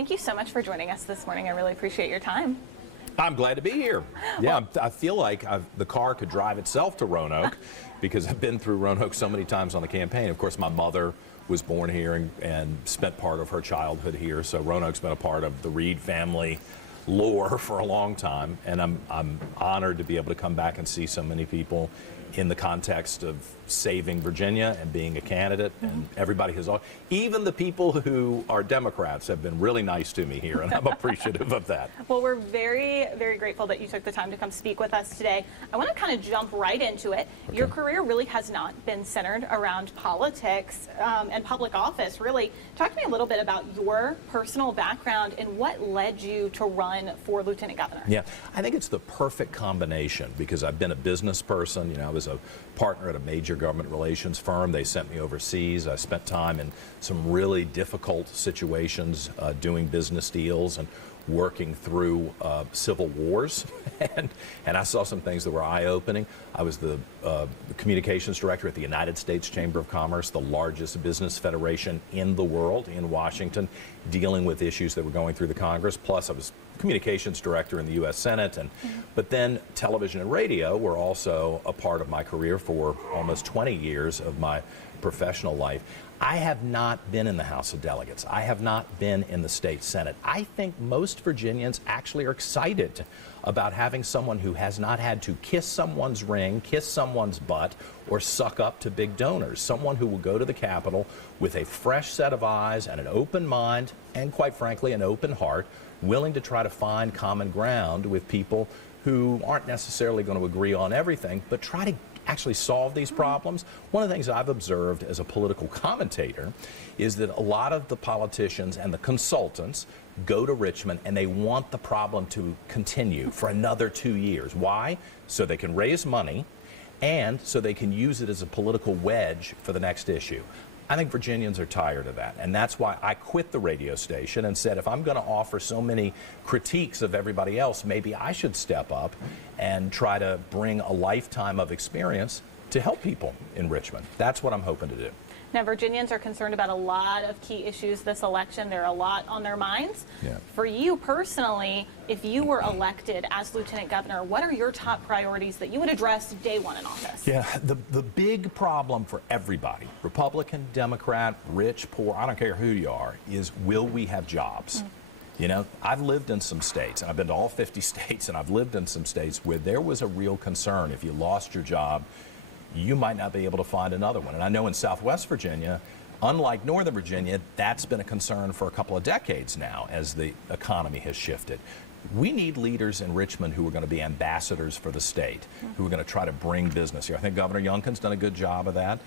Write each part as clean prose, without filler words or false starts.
thank you so much for joining us this morning. I really appreciate your time. I'm glad to be here. Yeah, I feel like the car could drive itself to Roanoke because I've been through Roanoke so many times on the campaign. Of course, my mother was born here and spent part of her childhood here, so Roanoke's been a part of the Reid family lore for a long time, and I'm honored to be able to come back and see so many people in the context of saving Virginia and being a candidate. And everybody has, even the people who are Democrats have been really nice to me here, and I'm appreciative of that. Well, we're very, very grateful that you took the time to come speak with us today. I want to kind of jump right into it. Okay. Your career really has not been centered around politics and public office, really. Talk to me a little bit about your personal background and what led you to run for Lieutenant Governor. Yeah, I think it's the perfect combination because I've been a business person. You know, I was a partner at a major government relations firm. They sent me overseas. I spent time in some really difficult situations doing business deals and working through civil wars, and I saw some things that were eye-opening. I was the communications director at the United States Chamber of Commerce, the largest business federation in the world, in Washington, dealing with issues that were going through the Congress. Plus, I was communications director in the U.S. Senate, and but then television and radio were also a part of my career for almost 20 years of my professional life. I have not been in the House of Delegates. I have not been in the state Senate. I think most Virginians actually are excited about having someone who has not had to kiss someone's ring, kiss someone's butt, or suck up to big donors. Someone who will go to the Capitol with a fresh set of eyes and an open mind, and quite frankly, an open heart, willing to try to find common ground with people who aren't necessarily going to agree on everything, but try to actually solve these problems. One of the things I've observed as a political commentator is that a lot of the politicians and the consultants go to Richmond and they want the problem to continue for another 2 years. Why? So they can raise money and so they can use it as a political wedge for the next issue. I think Virginians are tired of that, and that's why I quit the radio station and said if I'm going to offer so many critiques of everybody else, maybe I should step up and try to bring a lifetime of experience to help people in Richmond. That's what I'm hoping to do. Now, Virginians are concerned about a lot of key issues this election. There are a lot on their minds. Yeah. For you personally, if you were elected as Lieutenant Governor, what are your top priorities that you would address day one in office? Yeah, the big problem for everybody, Republican, Democrat, rich, poor, I don't care who you are, is will we have jobs? You know, I've lived in some states, and I've been to all 50 states, and I've lived in some states where there was a real concern. If you lost your job, you might not be able to find another one. And I know in Southwest Virginia, unlike Northern Virginia, that's been a concern for a couple of decades now as the economy has shifted. We need leaders in Richmond who are going to be ambassadors for the state, who are going to try to bring business here. I think Governor Youngkin's done a good job of that.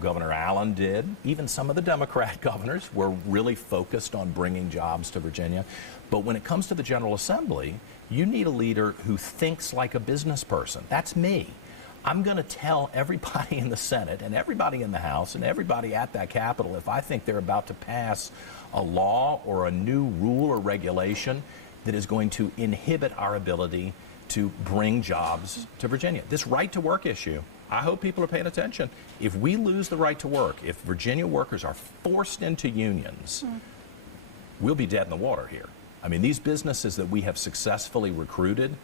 Governor Allen did. Even some of the Democrat governors were really focused on bringing jobs to Virginia. But when it comes to the General Assembly, you need a leader who thinks like a business person. That's me. I'm going to tell everybody in the Senate and everybody in the House and everybody at that Capitol if I think they're about to pass a law or a new rule or regulation that is going to inhibit our ability to bring jobs to Virginia. This right to work issue, I hope people are paying attention. If we lose the right to work, if Virginia workers are forced into unions, we'll be dead in the water here. I mean, these businesses that we have successfully recruited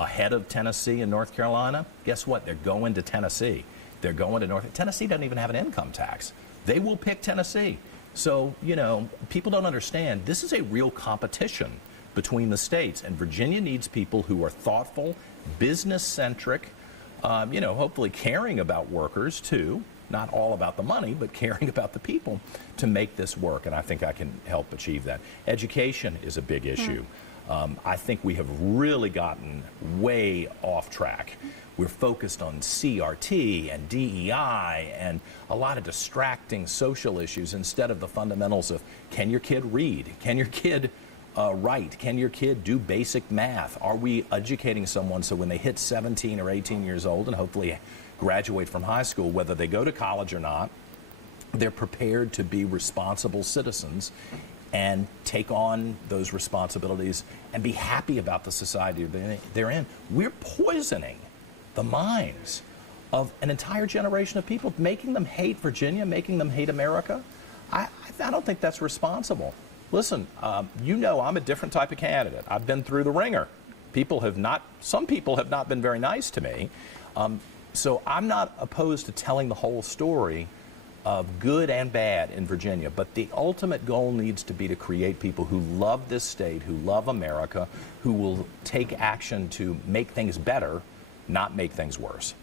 ahead of Tennessee and North Carolina, guess what? They're going to Tennessee. They're going to Tennessee doesn't even have an income tax. They will pick Tennessee. So, you know, people don't understand. This is a real competition between the states, and Virginia needs people who are thoughtful, business-centric, you know, hopefully caring about workers, too. Not all about the money, but caring about the people to make this work, and I think I can help achieve that. Education is a big issue. I think we have really gotten way off track. We're focused on CRT and DEI and a lot of distracting social issues instead of the fundamentals of can your kid read? Can your kid write? Can your kid do basic math? Are we educating someone so when they hit 17 or 18 years old and hopefully graduate from high school, whether they go to college or not, they're prepared to be responsible citizens and take on those responsibilities and be happy about the society they're in. We're poisoning the minds of an entire generation of people, making them hate Virginia, making them hate America. I don't think that's responsible. Listen, I'm a different type of candidate. I've been through the ringer. Some people have not been very nice to me. So I'm not opposed to telling the whole story of good and bad in Virginia, but the ultimate goal needs to be to create people who love this state, who love America, who will take action to make things better, not make things worse.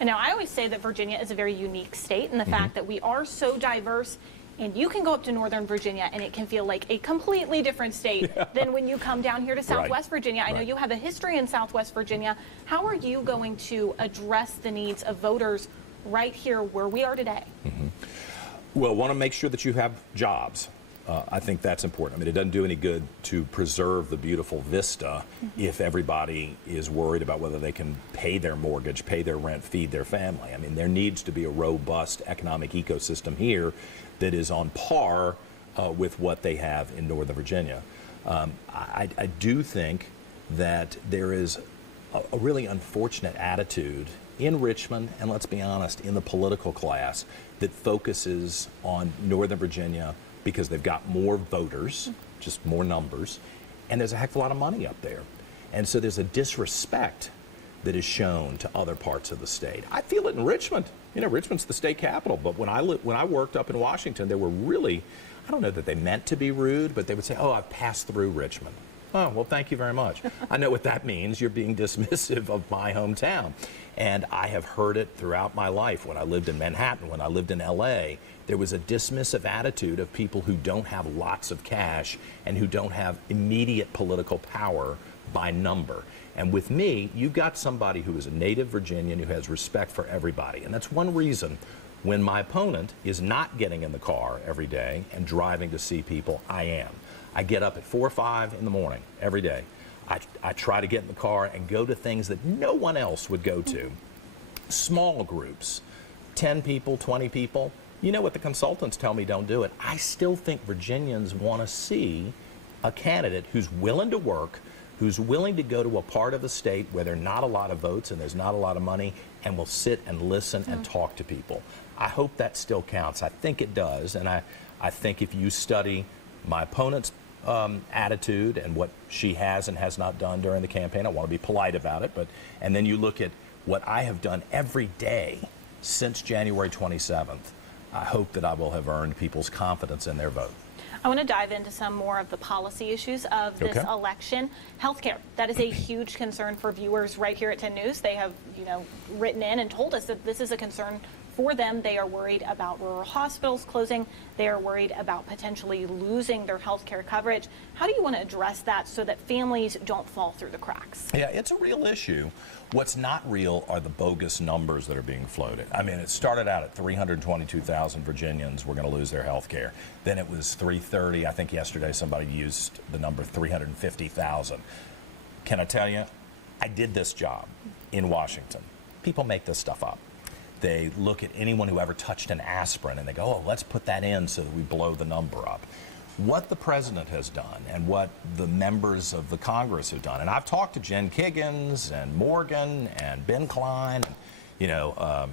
And now I always say that Virginia is a very unique state in the fact that we are so diverse. And you can go up to Northern Virginia and it can feel like a completely different state than when you come down here to Southwest Virginia. I know you have a history in Southwest Virginia. How are you going to address the needs of voters right here where we are today? Well, want to make sure that you have jobs. I think that's important. I mean, it doesn't do any good to preserve the beautiful vista if everybody is worried about whether they can pay their mortgage, pay their rent, feed their family. I mean, there needs to be a robust economic ecosystem here that is on par with what they have in Northern Virginia. I do think that there is a really unfortunate attitude in Richmond, and let's be honest, in the political class that focuses on Northern Virginia because they've got more voters, just more numbers, and there's a heck of a lot of money up there. And so there's a disrespect that is shown to other parts of the state. I feel it in Richmond. You know, Richmond's the state capital, but when I worked up in Washington, there were really, I don't know that they meant to be rude, but they would say, "Oh, I've passed through Richmond." Oh, well, thank you very much. I know what that means. You're being dismissive of my hometown. And I have heard it throughout my life. When I lived in Manhattan, when I lived in LA, there was a dismissive attitude of people who don't have lots of cash and who don't have immediate political power by number. And with me, you've got somebody who is a native Virginian who has respect for everybody. And that's one reason when my opponent is not getting in the car every day and driving to see people, I am. I get up at 4 or 5 in the morning every day. I try to get in the car and go to things that no one else would go to. Small groups, 10 people, 20 people. You know what the consultants tell me, don't do it. I still think Virginians want to see a candidate who's willing to work, who's willing to go to a part of the state where there are not a lot of votes and there's not a lot of money, and will sit and listen and talk to people. I hope that still counts. I think it does, and I think if you study my opponent's attitude and what she has and has not done during the campaign, I want to be polite about it, and then you look at what I have done every day since January 27th, I hope that I will have earned people's confidence in their vote. I want to dive into some more of the policy issues of this election. Healthcare, that is a huge concern for viewers right here at 10 News. They have, written in and told us that this is a concern for them. They are worried about rural hospitals closing. They are worried about potentially losing their health care coverage. How do you want to address that so that families don't fall through the cracks? Yeah, it's a real issue. What's not real are the bogus numbers that are being floated. I mean, it started out at 322,000 Virginians were going to lose their health care. Then it was 330. I think yesterday somebody used the number 350,000. Can I tell you, I did this job in Washington. People make this stuff up. They look at anyone who ever touched an aspirin and they go, oh, let's put that in so that we blow the number up. What the president has done and what the members of the Congress have done, and I've talked to Jen Kiggins and Morgan and Ben Klein, and,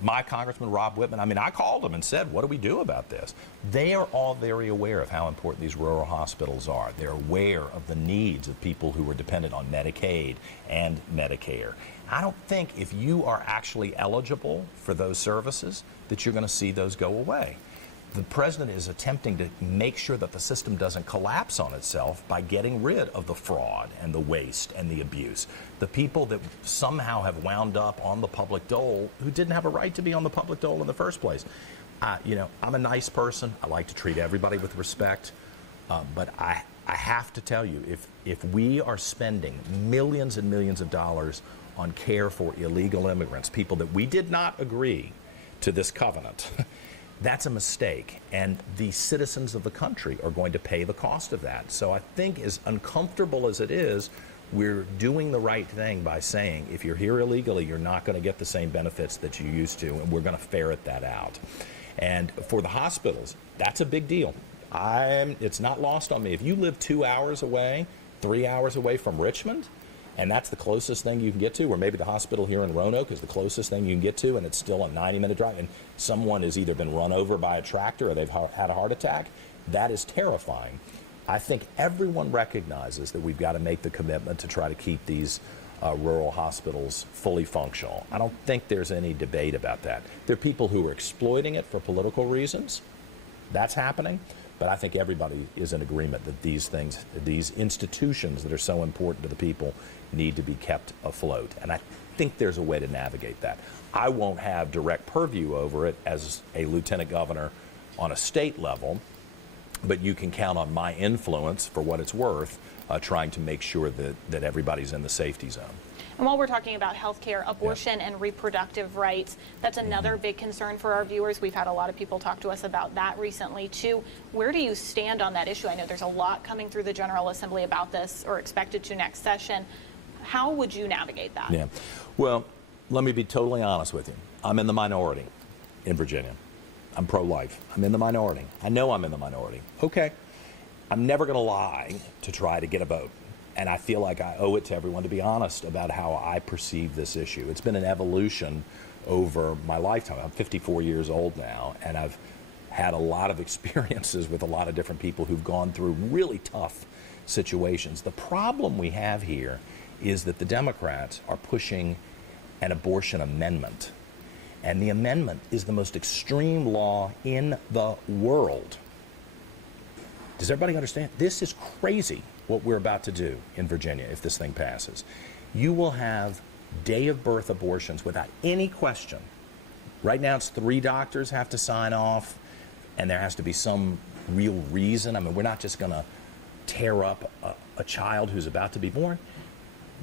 my Congressman Rob Whitman. I mean, I called them and said, what do we do about this? They are all very aware of how important these rural hospitals are. They're aware of the needs of people who are dependent on Medicaid and Medicare. I don't think if you are actually eligible for those services that you're going to see those go away. The president is attempting to make sure that the system doesn't collapse on itself by getting rid of the fraud and the waste and the abuse. The people that somehow have wound up on the public dole who didn't have a right to be on the public dole in the first place. I'm a nice person. I like to treat everybody with respect. But I have to tell you, if we are spending millions and millions of dollars on care for illegal immigrants, people that we did not agree to this covenant, that's a mistake, and the citizens of the country are going to pay the cost of that. So I think, as uncomfortable as it is, we're doing the right thing by saying, if you're here illegally, you're not going to get the same benefits that you used to, and we're going to ferret that out. And for the hospitals, that's a big deal. It's not lost on me. If you live 2 hours away, 3 hours away from Richmond, and that's the closest thing you can get to, or maybe the hospital here in Roanoke is the closest thing you can get to, and it's still a 90-minute drive, and someone has either been run over by a tractor or they've had a heart attack, that is terrifying. I think everyone recognizes that we've got to make the commitment to try to keep these rural hospitals fully functional. I don't think there's any debate about that. There are people who are exploiting it for political reasons. That's happening. But I think everybody is in agreement that these things, these institutions that are so important to the people, need to be kept afloat. And I think there's a way to navigate that. I won't have direct purview over it as a lieutenant governor on a state level, but you can count on my influence, for what it's worth, trying to make sure that everybody's in the safety zone. And while we're talking about healthcare, abortion and reproductive rights, that's another big concern for our viewers. We've had a lot of people talk to us about that recently, too. Where do you stand on that issue? I know there's a lot coming through the General Assembly about this, or expected to next session. How would you navigate that? Yeah. Well, let me be totally honest with you. I'm in the minority in Virginia. I'm pro-life. I'm in the minority. I know I'm in the minority. Okay. I'm never going to lie to try to get a vote. And I feel like I owe it to everyone to be honest about how I perceive this issue. It's been an evolution over my lifetime. I'm 54 years old now, and I've had a lot of experiences with a lot of different people who've gone through really tough situations. The problem we have here is that the Democrats are pushing an abortion amendment. And the amendment is the most extreme law in the world. Does everybody understand? This is crazy, what we're about to do in Virginia if this thing passes. You will have day of birth abortions without any question. Right now it's 3 doctors have to sign off, and there has to be some real reason. I mean, we're not just going to tear up a child who's about to be born.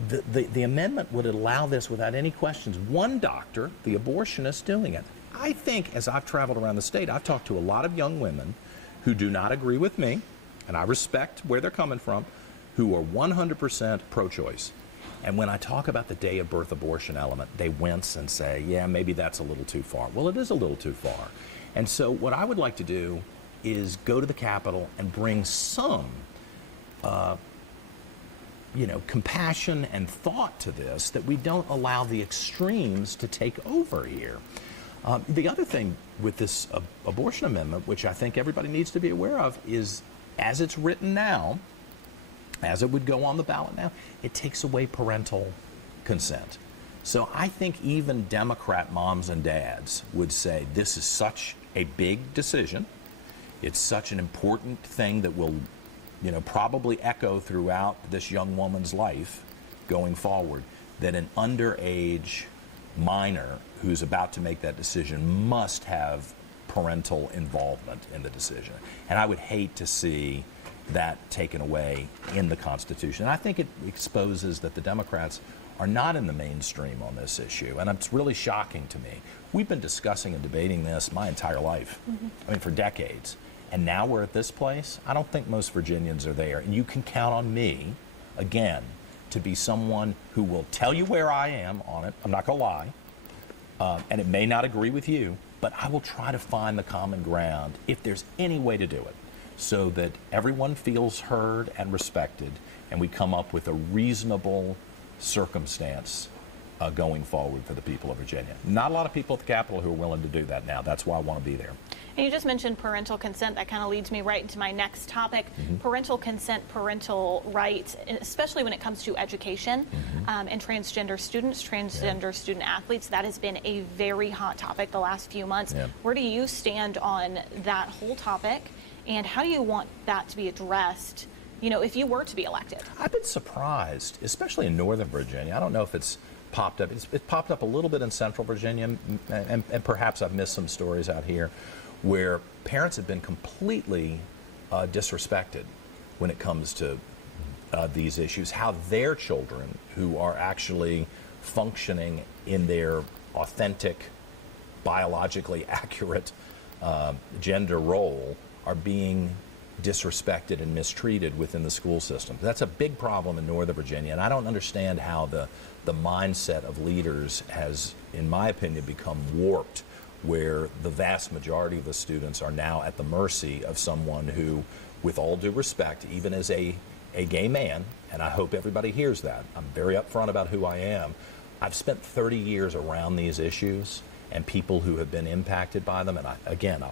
The amendment would allow this without any questions. One doctor, the abortionist, doing it. I think, as I've traveled around the state, I've talked to a lot of young women who do not agree with me, and I respect where they're coming from, who are 100% pro-choice. And when I talk about the day of birth abortion element, they wince and say, yeah, maybe that's a little too far. Well, it is a little too far. And so what I would like to do is go to the Capitol and bring some compassion and thought to this, that we don't allow the extremes to take over here. The other thing with this abortion amendment, which I think everybody needs to be aware of, is as it's written now, as it would go on the ballot now, it takes away parental consent. So I think even Democrat moms and dads would say this is such a big decision. It's such an important thing that will probably echo throughout this young woman's life going forward, that an underage minor who's about to make that decision must have parental involvement in the decision. And I would hate to see that taken away in the Constitution. And I think it exposes that the Democrats are not in the mainstream on this issue, and it's really shocking to me. We've been discussing and debating this my entire life, I mean, for decades. And now we're at this place. I don't think most Virginians are there. And you can count on me, again, to be someone who will tell you where I am on it. I'm not going to lie. And it may not agree with you, but I will try to find the common ground if there's any way to do it, so that everyone feels heard and respected, and we come up with a reasonable circumstance going forward for the people of Virginia. Not a lot of people at the Capitol who are willing to do that now. That's why I want to be there. And you just mentioned parental consent. That kind of leads me right into my next topic. Parental consent, parental rights, especially when it comes to education and transgender students, transgender student athletes. That has been a very hot topic the last few months. Where do you stand on that whole topic, and how do you want that to be addressed, if you were to be elected? I've been surprised, especially in Northern Virginia. I don't know if it's popped up. It's popped up a little bit in Central Virginia, and perhaps I've missed some stories out here, where parents have been completely disrespected when it comes to these issues, how their children, who are actually functioning in their authentic, biologically accurate gender role, are being disrespected and mistreated within the school system. That's a big problem in Northern Virginia, and I don't understand how the mindset of leaders has, in my opinion, become warped, where the vast majority of the students are now at the mercy of someone who, with all due respect, even as a gay man, and I hope everybody hears that, I'm very upfront about who I am, I've spent 30 years around these issues and people who have been impacted by them, and I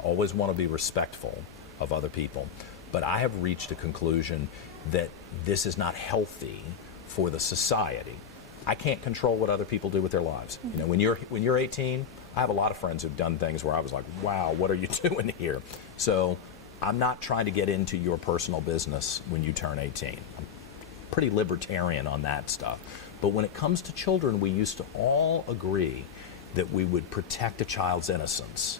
always want to be respectful of other people. But I have reached a conclusion that this is not healthy for the society. I can't control what other people do with their lives. You know, when you're 18, I have a lot of friends who've done things where I was like, wow, what are you doing here? So I'm not trying to get into your personal business when you turn 18. I'm pretty libertarian on that stuff. But when it comes to children, we used to all agree that we would protect a child's innocence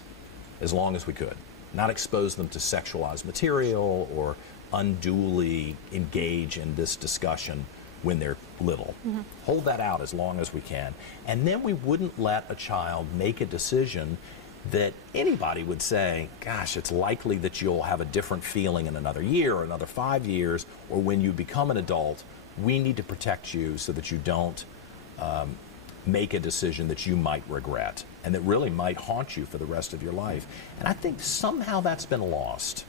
as long as we could, not expose them to sexualized material or unduly engage in this discussion when they're little. Hold that out as long as we can. And then we wouldn't let a child make a decision that anybody would say, gosh, it's likely that you'll have a different feeling in another year or another 5 years, or when you become an adult, we need to protect you so that you don't make a decision that you might regret and that really might haunt you for the rest of your life. And I think somehow that's been lost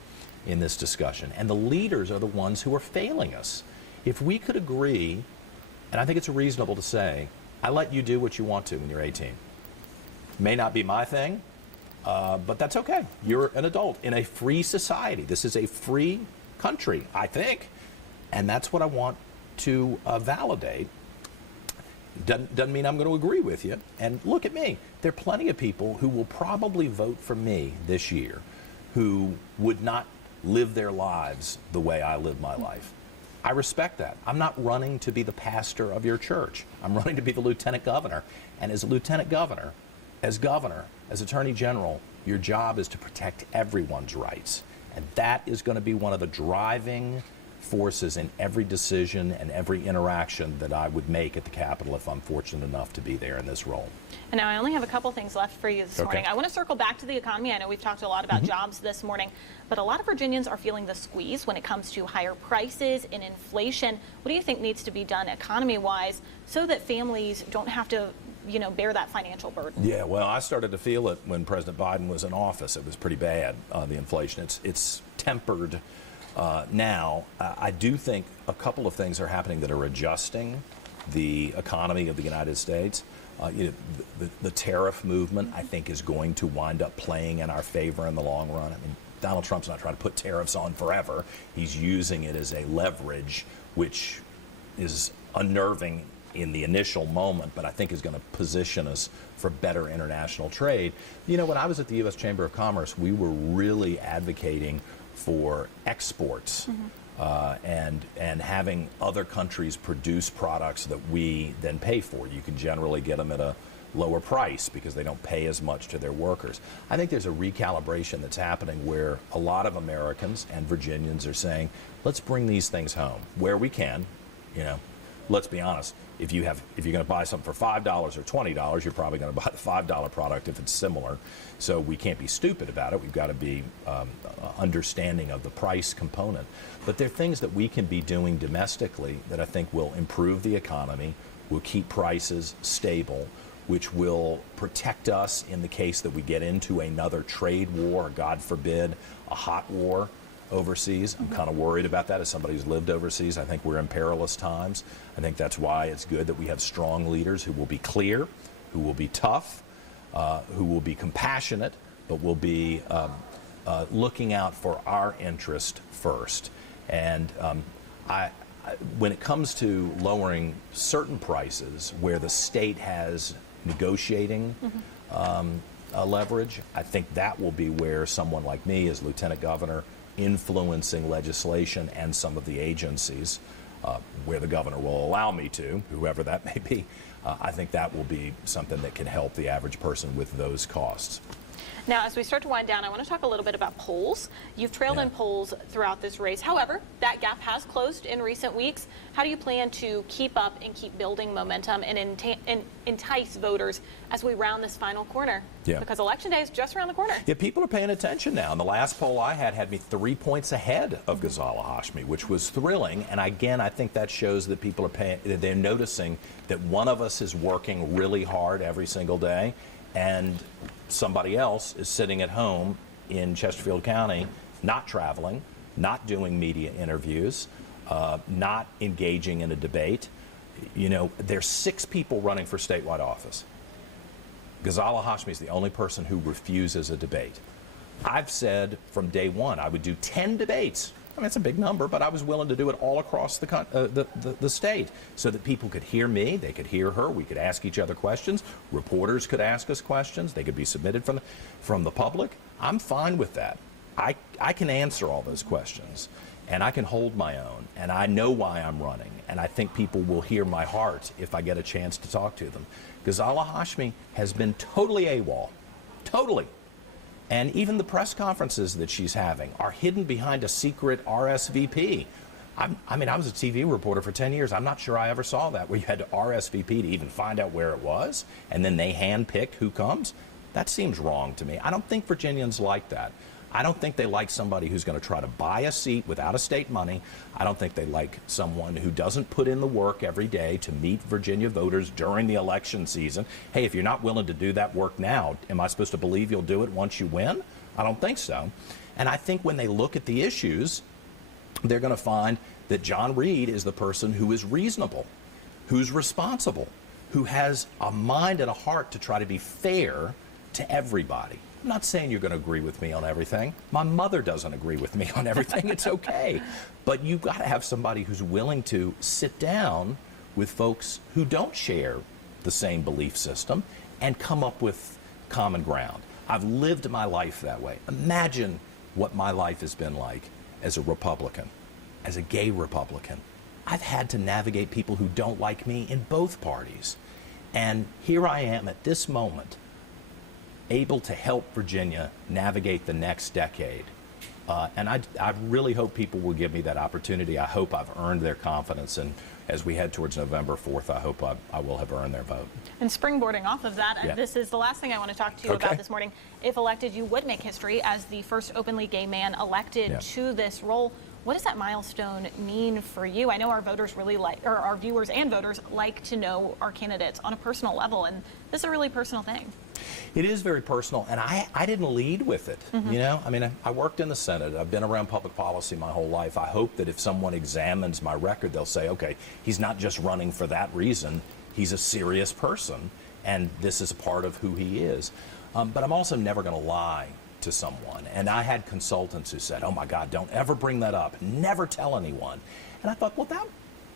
in this discussion. And the leaders are the ones who are failing us. If we could agree, and I think it's reasonable to say, I let you do what you want to when you're 18. May not be my thing, but that's okay. You're an adult in a free society. This is a free country, I think. And that's what I want to validate. Doesn't mean I'm going to agree with you. And look at me. There are plenty of people who will probably vote for me this year who would not live their lives the way I live my life. I respect that. I'm not running to be the pastor of your church. I'm running to be the lieutenant governor. And as a lieutenant governor, as attorney general, your job is to protect everyone's rights. And that is going to be one of the driving forces in every decision and every interaction that I would make at the Capitol if I'm fortunate enough to be there in this role. And now I only have a couple things left for you this morning. I want to circle back to the economy. I know we've talked a lot about jobs this morning, but a lot of Virginians are feeling the squeeze when it comes to higher prices and inflation. What do you think needs to be done economy-wise so that families don't have to bear that financial burden? Yeah, well, I started to feel it when President Biden was in office. It was pretty bad, the inflation. It's tempered now. I do think a couple of things are happening that are adjusting the economy of the United States. The tariff movement, I think, is going to wind up playing in our favor in the long run. I mean, Donald Trump's not trying to put tariffs on forever. He's using it as a leverage, which is unnerving in the initial moment, but I think is going to position us for better international trade. You know, when I was at the U.S. Chamber of Commerce, we were really advocating for exports and having other countries produce products that we then pay for. You can generally get them at a lower price because they don't pay as much to their workers. I think there's a recalibration that's happening where a lot of Americans and Virginians are saying, let's bring these things home where we can. Let's be honest. If you're going to buy something for $5 or $20, you're probably going to buy the $5 product if it's similar. So we can't be stupid about it. We've got to be understanding of the price component. But there are things that we can be doing domestically that I think will improve the economy, will keep prices stable, which will protect us in the case that we get into another trade war, or God forbid, a hot war overseas. I'm kind of worried about that as somebody who's lived overseas. I think we're in perilous times. I think that's why it's good that we have strong leaders who will be clear, who will be tough, who will be compassionate, but will be looking out for our interest first. And when it comes to lowering certain prices where the state has negotiating leverage, I think that will be where someone like me as lieutenant governor influencing legislation and some of the agencies where the governor will allow me to, whoever that may be, I think that will be something that can help the average person with those costs. Now, as we start to wind down, I want to talk a little bit about polls. You've trailed in polls throughout this race. However, that gap has closed in recent weeks. How do you plan to keep up and keep building momentum and entice voters as we round this final corner? Yeah. Because Election Day is just around the corner. Yeah, people are paying attention now. And the last poll I had me 3 points ahead of Ghazala Hashmi, which was thrilling. And again, I think that shows that people are they're noticing that one of us is working really hard every single day, and somebody else is sitting at home in Chesterfield County, not traveling, not doing media interviews, not engaging in a debate. There's 6 people running for statewide office. Ghazala Hashmi is the only person who refuses a debate. I've said from day one I would do 10 debates. I mean, it's a big number, but I was willing to do it all across the state so that people could hear me, they could hear her, we could ask each other questions, reporters could ask us questions, they could be submitted from the public. I'm fine with that. I can answer all those questions, and I can hold my own, and I know why I'm running, and I think people will hear my heart if I get a chance to talk to them. Ghazala Hashmi has been totally AWOL, totally. And even the press conferences that she's having are hidden behind a secret RSVP. I mean, I was a TV reporter for 10 years. I'm not sure I ever saw that, where you had to RSVP to even find out where it was, and then they handpick who comes. That seems wrong to me. I don't think Virginians like that. I don't think they like somebody who's going to try to buy a seat without estate money. I don't think they like someone who doesn't put in the work every day to meet Virginia voters during the election season. Hey, if you're not willing to do that work now, am I supposed to believe you'll do it once you win? I don't think so. And I think when they look at the issues, they're going to find that John Reid is the person who is reasonable, who's responsible, who has a mind and a heart to try to be fair to everybody. I'm not saying you're going to agree with me on everything. My mother doesn't agree with me on everything. It's okay. But you've got to have somebody who's willing to sit down with folks who don't share the same belief system and come up with common ground. I've lived my life that way. Imagine what my life has been like as a Republican, as a gay Republican. I've had to navigate people who don't like me in both parties. And here I am at this moment, able to help Virginia navigate the next decade. And I really hope people will give me that opportunity. I hope I've earned their confidence. And as we head towards November 4th, I hope I will have earned their vote. And springboarding off of that, Yeah. this is the last thing I want to talk to you about this morning. If elected, you would make history as the first openly gay man elected to this role. What does that milestone mean for you? I know our voters really like, or our viewers and voters like to know our candidates on a personal level, and this is a really personal thing. It is very personal, and I didn't lead with it. You know, I mean, I worked in the Senate. I've been around public policy my whole life. I hope that if someone examines my record, they'll say, okay, he's not just running for that reason. He's a serious person, and this is a part of who he is. But I'm also never going to lie to someone. And I had consultants who said, oh my God, don't ever bring that up. Never tell anyone. And I thought, well,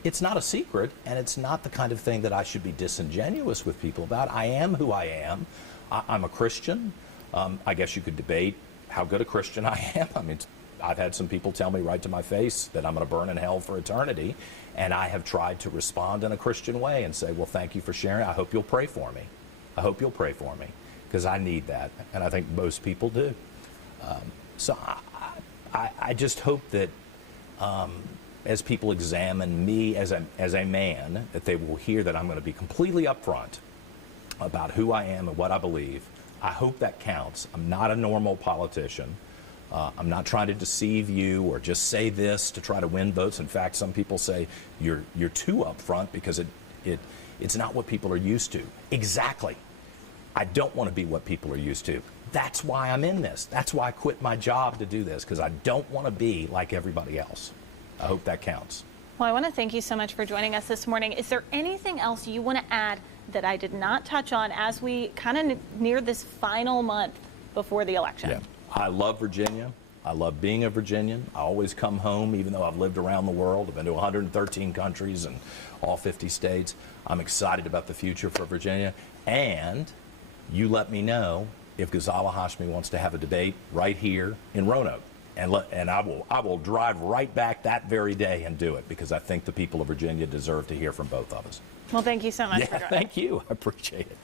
it's not a secret, and it's not the kind of thing that I should be disingenuous with people about. I am who I am. I'm a Christian. I guess you could debate how good a Christian I am. I mean, I've had some people tell me right to my face that I'm going to burn in hell for eternity, and I have tried to respond in a Christian way and say, well, thank you for sharing. I hope you'll pray for me. I hope you'll pray for me, because I need that, and I think most people do. So I just hope that as people examine me as a man, that they will hear that I'm going to be completely upfront about who I am and what I believe. I hope that counts. I'm not a normal politician. I'm not trying to deceive you or just say this to try to win votes. In fact, some people say you're too upfront because it's not what people are used to. Exactly. I don't want to be what people are used to. That's why I'm in this. That's why I quit my job to do this, because I don't want to be like everybody else. I hope that counts. Well, I want to thank you so much for joining us this morning. Is there anything else you want to add that I did not touch on as we kind of near this final month before the election? Yeah. I love Virginia. I love being a Virginian. I always come home, even though I've lived around the world. I've been to 113 countries and all 50 states. I'm excited about the future for Virginia. And you let me know if Ghazala Hashmi wants to have a debate right here in Roanoke. And I will drive right back that very day and do it, because I think the people of Virginia deserve to hear from both of us. Well, thank you so much for joining us. Thank you. I appreciate it.